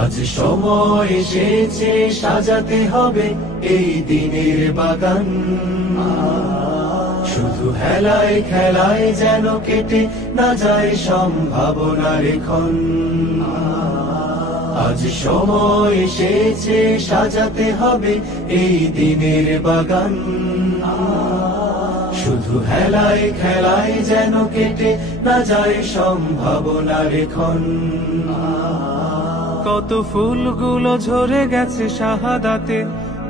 আজ সময় এসেছে সাজাতে হবে এই দিনের বাগান। শুধু হেলায় খেলায় যেন কেটে না যায় সম্ভাবনার ক্ষণ। আজ সময় এসেছে সাজাতে হবে এই দিনের বাগান। শুধু হেলায় খেলায় যেন কেটে না যায় সম্ভাবনার ক্ষণ। কত ফুলগুলো ঝরে গেছে শাহাদাতে,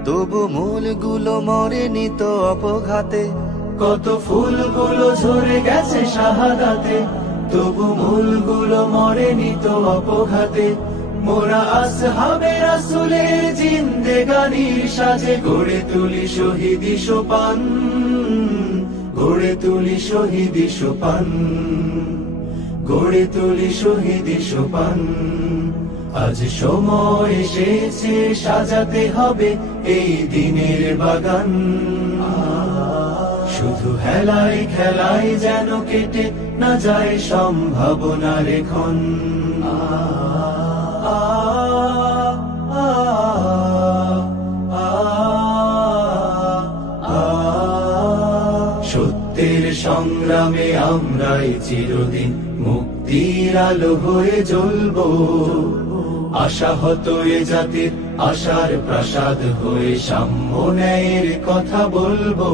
তবু মূলগুলো মরেনি তো অপঘাতে। কত ফুলগুলো ঝরে গেছে শাহাদাতে, তবু মূলগুলো মরেনি তো অপঘাতে। মোরা আসহাবে রাসূলের জিন্দেগানির সাজে গড়ে তুলি শহীদি সোপান, গড়ে তুলি শহীদি সোপান, গড়ে তুলি শহীদি সোপান। আজ সময় এসেছে সাজাতে হবে এই দিনের বাগান। শুধু হেলায় খেলায় যেন কেটে না যায় সম্ভাবনার ক্ষণ। সত্যের সংগ্রামে আমরাই চিরদিন মুক্তির আলো হয়ে জ্বলবো। আশাহত এ জাতির আশার প্রাসাদ হয়ে সাম্য ন্যায়ের কথা বলবো।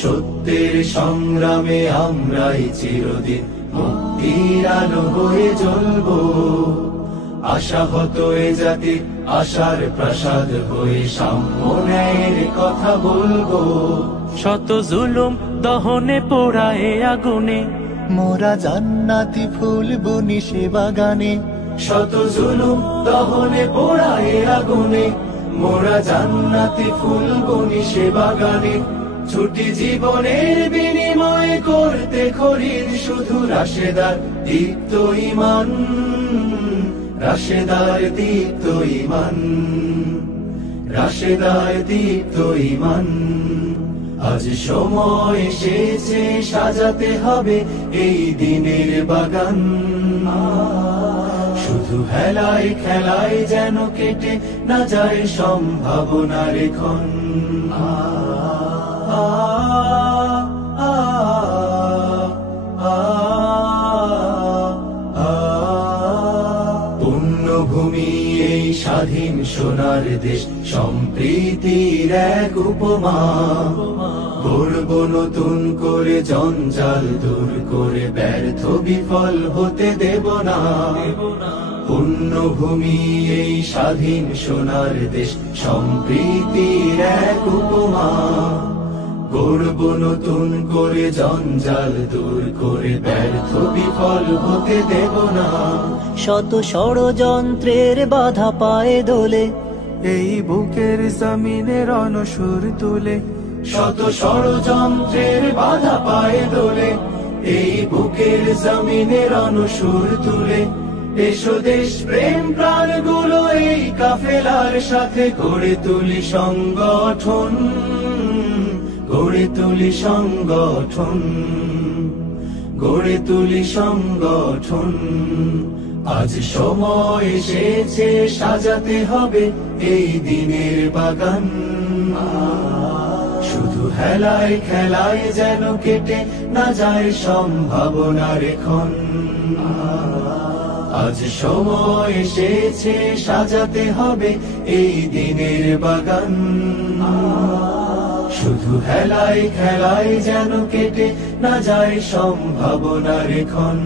সত্যের সংগ্রামে আমরাই চিরদিন মুক্তির আলো হয়ে জ্বলবো। আশাহত এ জাতির আশার প্রাসাদ হয়ে সাম্য ন্যায়ের কথা বলবো। শত জুলুম দহনে পোড়ায় আগুনে, মোরা জান্নাতি ফুল বুনি সে বাগানে। শত জুলুম দহনে পোড়ায় আগুনে, মোরা জান্নাতি ফুল বুনি সে বাগানে। ছুটি জীবনের বিনিময় করতে খরিদ শুধু রাশেদার দীপ্ত ঈমান, রাশেদার দীপ্ত ঈমান, রাশেদার দীপ্ত ঈমান। আজ সময় এসেছে সাজাতে হবে এই দিনের বাগান। শুধু হেলায় খেলায় যেন কেটে না যায় সম্ভাবনার ক্ষণ। পুণ্যভূমি এই স্বাধীন সোনার দেশ, সম্প্রীতির এক উপমা। গড়ব নতুন করে জঞ্জাল দূর করে, ব্যর্থ বিফল হতে দেব না। পুণ্যভূমি এই স্বাধীন সোনার দেশ, সম্প্রীতির এক উপমা। গড়ব নতুন করে জঞ্জাল দূর করে, ব্যর্থ বিফল হতে দেব না। শত ষড়যন্ত্রের বাধা পায়ে দোলে, এই বুকের জমিনে রণসুর তুলে। শত ষড়যন্ত্রের বাধা পায়ে দোলে, এই বুকের জমিনে রণসুর তুলে। এসো দেশ প্রেম প্রাণগুলো এই কাফেলার সাথে গড়ে তুলি সংগঠন, গড়ে তুলি সংগঠন, গড়ে তুলি সংগঠন। আজ সময় এসেছে সাজাতে হবে এই দিনের বাগান। শুধু হেলায় খেলায় যেন কেটে না যায় সম্ভাবনার ক্ষণ। আজ সময় এসেছে সাজাতে হবে এই দিনের বাগান। শুধু হেলায় খেলায় যেন কেটে না যায় সম্ভাবনার ক্ষণ।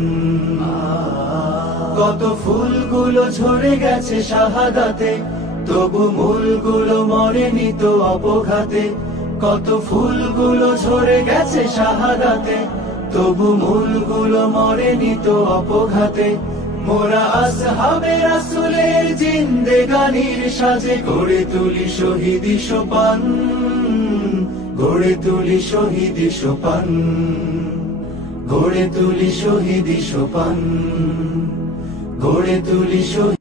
কত ফুলগুলো ঝরে গেছে শাহাদাতে, তবু মূলগুলো মরেনি তো অপঘাতে। কত ফুলগুলো ঝরে গেছে শাহাদাতে, তবু মূলগুলো মরেনি তো অপঘাতে। মোরা আসহাবে রাসূলের জিন্দেগানির সাজে গড়ে তুলি শহীদি সোপান, গড়ে তুলি শহীদি সোপান, গড়ে তুলি শহীদি সোপান, গড়ে তুলি শহীদ।